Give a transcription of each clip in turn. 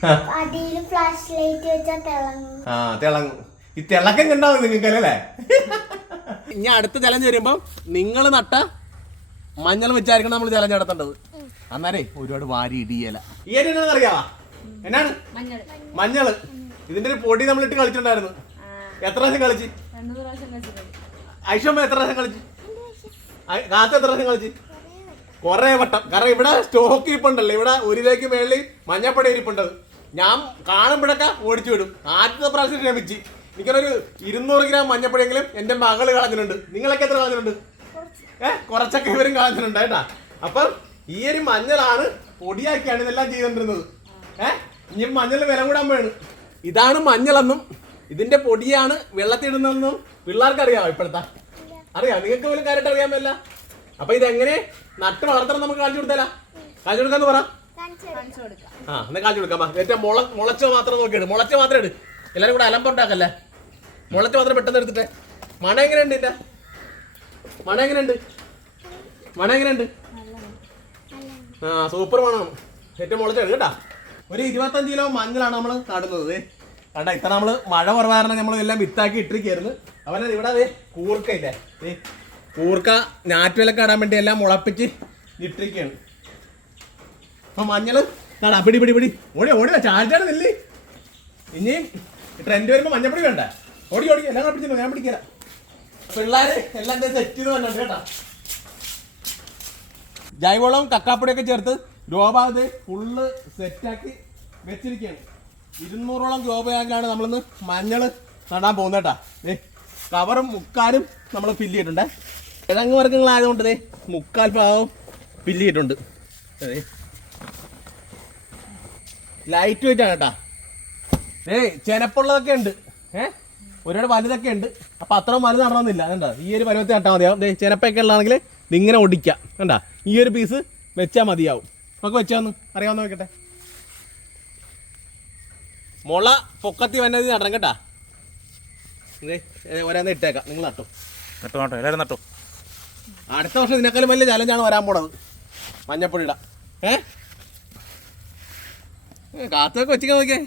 Flash light വെച്ചാൽ തിളങ്ങും. ആ തിളങ്ങും. ഈ തിളക്കം കണ്ടാവും നിങ്ങൾക്ക് അല്ലേ ഇനി അടുത്ത ചലഞ്ച് വരുമ്പോ നിങ്ങൾ നട്ട മഞ്ഞൾ വെച്ചായിരിക്കണം നമ്മൾ ചലഞ്ച് നടത്തേണ്ടത്. അന്നേരേ ഒരുപാട് വാരി ഇടിയല. ഈ അരി അറിയാവാ? എന്നാണ്? മഞ്ഞൾ ഇതിന്റെ ഒരു പൊടി നമ്മൾ ഇട്ട് കളിച്ചിട്ടുണ്ടായിരുന്നു എത്ര പ്രാവശ്യം കളിച്ച്? ഐഷമ്മ എത്ര പ്രാവശ്യം കളിച്ച്? കാത്ത എത്ര പ്രാവശ്യം കളിച്ച്? കൊറേ വട്ടം. കാരണം ഇവിടെ സ്റ്റോക്ക് ഇരിപ്പുണ്ടല്ലോ. ഇവിടെ ഒരു രൂപയ്ക്ക് മേളിൽ മഞ്ഞപ്പൊടി ഇരിപ്പുണ്ടത്. ഞാൻ കാണുമ്പോഴൊക്കെ ഓടിച്ചു വിടും. ആദ്യത്തെ പ്രാവശ്യം ക്ഷമിച്ച്. എനിക്കൊരു ഇരുന്നൂറ് ഗ്രാം മഞ്ഞപ്പൊടിയെങ്കിലും എന്റെ മകൾ കളഞ്ഞിട്ടുണ്ട്. നിങ്ങളൊക്കെ എത്ര കളഞ്ഞിട്ടുണ്ട്? ഏഹ് കുറച്ചൊക്കെ ഇവരും കളഞ്ഞിട്ടുണ്ട് കേട്ടാ. അപ്പം ഈ ഒരു മഞ്ഞളാണ് പൊടിയാക്കിയാണ് ഇതെല്ലാം ചെയ്തോണ്ടിരുന്നത്. ഏഹ് ഇനി മഞ്ഞൾ വില കൂടാൻ വേണം ഇതാണ് മഞ്ഞളെന്നും ഇതിന്റെ പൊടിയാണ് വെള്ളത്തിടുന്നതെന്നും പിള്ളേർക്ക് അറിയാമോ ഇപ്പോഴത്തെ? അറിയാം. നിങ്ങൾക്ക് പോലും കാര്യമായിട്ട് അറിയാമല്ല അപ്പൊ ഇതെങ്ങനെ നട്ട് വളർത്തണം നമുക്ക് കാണിച്ചു കൊടുത്തല്ല കാണിച്ചു കൊടുക്കാന്ന് പറ. ആ എന്നാ കാണിച്ചു കൊടുക്കാം. ഏറ്റവും മുള മുളച്ച മാത്രം നോക്കിയിട്. മുളച്ച മാത്രം എടു എല്ലാരും കൂടെ അലമ്പുണ്ടാക്കല്ലേ? മുളച്ച മാത്രം പെട്ടെന്ന് എടുത്തിട്ടെ. മണ എങ്ങനെയുണ്ട് ഇതിന്റെ മണ എങ്ങനെയുണ്ട്? മണ എങ്ങനെയുണ്ട്? ആ സൂപ്പർ മണമാണ് ഏറ്റവും മുളച്ച കേട്ടാ. ഒരു ഇരുപത്തഞ്ച് കിലോ മഞ്ഞളാണ് നമ്മൾ നടുന്നത്. കണ്ട ഇത്ര നമ്മൾ മഴ കുറവായിരുന്നു നമ്മൾ എല്ലാം വിത്താക്കി ഇട്ടിരിക്കായിരുന്നു അവനെ ഇവിടെ അതെ കൂർക്കയില്ലേ ദേ, കൂർക്ക ഞാറ്റുവിലൊക്കെ ഇടാൻ വേണ്ടി എല്ലാം മുളപ്പിച്ച് ഇട്ടിരിക്കുകയാണ്. അപ്പൊ മഞ്ഞൾ. നടാ പിടി പിടി പിടി. ഓടി ഓടി ചാർജാണ് നെല്ലി. ഇനിയും ട്രെൻഡ് വരുമ്പോ മഞ്ഞപ്പൊടി വേണ്ട? ഓടി ഓടി എല്ലാം കൂടെ പിടിച്ചു ഞാൻ പിടിക്കല പിള്ളേര് എല്ലാം സെറ്റ് ചെയ്ത് വന്നിട്ട് കേട്ടാ. ജൈവവളവും കക്കാപ്പൊടിയൊക്കെ ചേർത്ത് രോബാഗ് ഫുള്ള് സെറ്റാക്കി വെച്ചിരിക്കുകയാണ്. ഇരുന്നൂറോളം ഗ്രോ ബാഗിലാണ് നമ്മളിന്ന് മഞ്ഞൾ നടാൻ പോകുന്നത് കേട്ടാ. ദേ കവറും മുക്കാലും നമ്മൾ ഫില്ല് ചെയ്തിട്ടുണ്ട്. കിഴങ്ങ് വർഗങ്ങളായതുകൊണ്ട് മുക്കാൽ ഭാഗവും ഫില്ല് ചെയ്തിട്ടുണ്ട്. ദേ ലൈറ്റ് വെയിറ്റ് ആണ് കേട്ടാ. ഏയ് ചെനപ്പുള്ളതൊക്കെ ഉണ്ട്. ഏഹ് ഒരുപാട് വലുതൊക്കെ ഉണ്ട്. അപ്പൊ അത്ര വലുത് നടന്നില്ല കണ്ടാ? ഈ ഒരു പരുവത്തിൽ നട്ടാൽ മതിയാവും. ദേ ചെനപ്പൊക്കെ ഉള്ളതാണെങ്കിൽ ഇതിങ്ങനെ ഒടിക്കാം കണ്ടാ? ഈ ഒരു പീസ് വെച്ചാൽ മതിയാവും. നമുക്ക് വെച്ചാന്ന് അറിയാവുന്ന നോക്കട്ടെ. മുള പൊക്കത്തി വന്നത് നടണം കേട്ടാ. ഒരാന്ന് ഇട്ടേക്കാം. നിങ്ങൾ നട്ടു. നട്ടു നട്ടു. എല്ലാവരും നട്ടു. അടുത്ത വർഷം ഇതിനേക്കാളും വലിയ ചലഞ്ചാണ് വരാൻ പോണത്. മഞ്ഞപ്പൊടിയുടെ ഏഹ് കാത്തൊക്കെ വെച്ചിക്കാൻ നോക്കിയേ.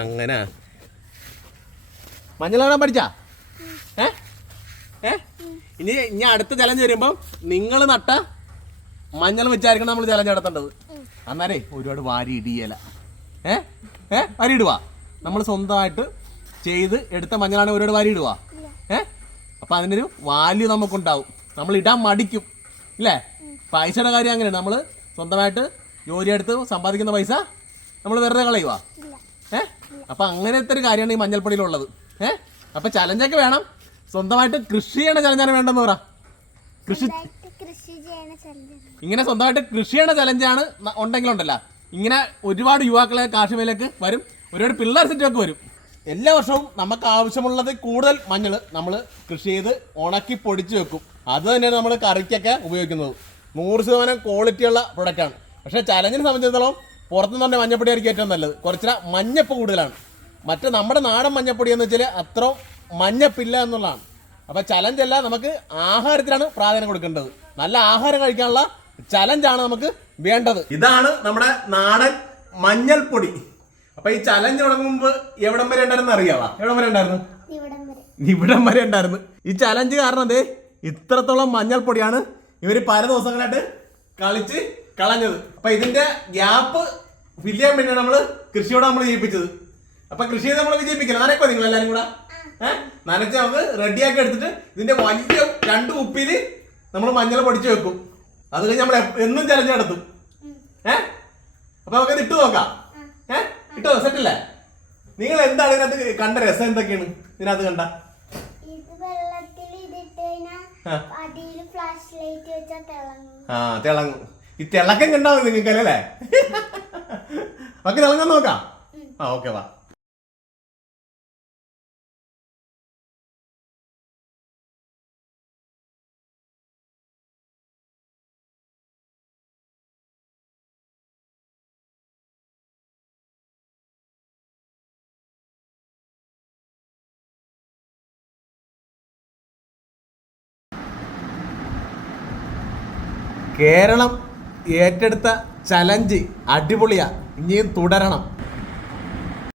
അങ്ങനെ. മഞ്ഞൾ കാണാൻ പഠിച്ചാ ഏ? ഏ? ഇനി ഇനി അടുത്ത ചലഞ്ച് വരുമ്പം നിങ്ങൾ നട്ട മഞ്ഞൾ വെച്ചായിരിക്കണം നമ്മൾ ചലഞ്ച് നടത്തേണ്ടത്. അന്നേരേ ഒരുപാട് വാരി ഇടിയല. ഏ? ഏ? വാരി ഇടുവാ. നമ്മൾ സ്വന്തമായിട്ട് ചെയ്ത് എടുത്ത മഞ്ഞളാണ് ഒരുപാട് വാരി ഇടുവാ. ഏ? അപ്പൊ അതിനൊരു വാല്യൂ നമുക്കുണ്ടാവും. നമ്മൾ ഇടാൻ മടിക്കും. ഇല്ലേ? പൈസയുടെ കാര്യം അങ്ങനെയാണ്. നമ്മൾ സ്വന്തമായിട്ട് ജോലി എടുത്ത് സമ്പാദിക്കുന്ന പൈസ നമ്മൾ വെറുതെ കളയുവാ? ഏ? അപ്പൊ അങ്ങനത്തെ ഒരു കാര്യമാണ് ഈ മഞ്ഞൾപ്പൊടിയിലുള്ളത്. ഏ? അപ്പൊ ചലഞ്ചൊക്കെ വേണം. സ്വന്തമായിട്ട് കൃഷി ചെയ്യണ ചലഞ്ചാണ് വേണ്ടെന്ന് പറ. കൃഷി ഇങ്ങനെ സ്വന്തമായിട്ട് കൃഷി ചെയ്യണ ചലഞ്ചാണ് ഉണ്ടെങ്കിലുണ്ടല്ല. ഇങ്ങനെ ഒരുപാട് യുവാക്കളെ കാർഷികയിലേക്ക് വരും. ഒരുപാട് പിള്ളേർ സെറ്റൊക്കെ വരും. എല്ലാ വർഷവും നമുക്ക് ആവശ്യമുള്ളത് കൂടുതൽ മഞ്ഞൾ നമ്മൾ കൃഷി ചെയ്ത് ഉണക്കി പൊടിച്ച് വെക്കും. അത് തന്നെയാണ് നമ്മൾ കറിക്കൊക്കെ ഉപയോഗിക്കുന്നത്. നൂറ് ശതമാനം ക്വാളിറ്റിയുള്ള പ്രൊഡക്റ്റാണ് പക്ഷേ ചലഞ്ചിനെ സംബന്ധിച്ചിടത്തോളം പുറത്തുനിന്ന് മഞ്ഞപ്പൊടി ആയിരിക്കും ഏറ്റവും നല്ലത്. കുറച്ചിര മഞ്ഞപ്പ് കൂടുതലാണ്. മറ്റേ നമ്മുടെ നാടൻ മഞ്ഞപ്പൊടി എന്ന് വെച്ചാൽ അത്ര മഞ്ഞപ്പില്ല എന്നുള്ളതാണ്. അപ്പോൾ ചലഞ്ച് അല്ല നമുക്ക് ആഹാരത്തിലാണ് പ്രാധാന്യം കൊടുക്കേണ്ടത്. നല്ല ആഹാരം കഴിക്കാനുള്ള ചലഞ്ചാണ് നമുക്ക് വേണ്ടത്. ഇതാണ് നമ്മുടെ നാടൻ മഞ്ഞൾപ്പൊടി. അപ്പൊ ഈ ചലഞ്ച് തുടങ്ങുമ്പോ എവിടം വരെ ഉണ്ടായിരുന്നു അറിയാവാ? എവിടം വരെ ഉണ്ടായിരുന്നു? ഇവിടം വരെ. ഇവിടം വരെ ഉണ്ടായിരുന്നു. ഈ ചലഞ്ച് കാരണം അതെ ഇത്രത്തോളം മഞ്ഞൾപ്പൊടിയാണ് ഇവർ പല ദിവസങ്ങളായിട്ട് കളിച്ച് കളഞ്ഞത്. അപ്പൊ ഇതിന്റെ ഗ്യാപ്പ് ഫില്ല് ചെയ്യാൻ വേണ്ടിയാണ് നമ്മൾ കൃഷിയോട് നമ്മൾ ജയിപ്പിച്ചത് അപ്പൊ കൃഷി നമ്മൾ വിജയിപ്പിക്കില്ല നനക്കോ നിങ്ങൾ എല്ലാരും കൂടെ? ഏഹ് നനച്ച് നമുക്ക് റെഡിയാക്കി എടുത്തിട്ട് ഇതിന്റെ വലിയ രണ്ട് കുപ്പിയിൽ നമ്മൾ മഞ്ഞൾ പൊടിച്ചു വെക്കും. അത് കഴിഞ്ഞ് നമ്മൾ എന്നും ചലഞ്ച് നടത്തും ഏഹ് അപ്പൊ നമുക്ക് ഇത് ഇട്ട് നോക്കാം. ഏഹ് ഇട്ടോ? സെറ്റല്ലേ നിങ്ങൾ എന്താണ് ഇതിനകത്ത് കണ്ട രസം എന്തൊക്കെയാണ് ഇതിനകത്ത് കണ്ട? ആ തിളങ്ങും. ഈ തിളക്കം കണ്ടാവും നിങ്ങൾക്ക് അല്ലേ? ഓക്കെ തിളങ്ങാൻ നോക്കാം. ആ ഓക്കെ വാ. കേരളം ഏറ്റെടുത്ത ചലഞ്ച് അടിപൊളിയാ. ഇനിയും തുടരണം.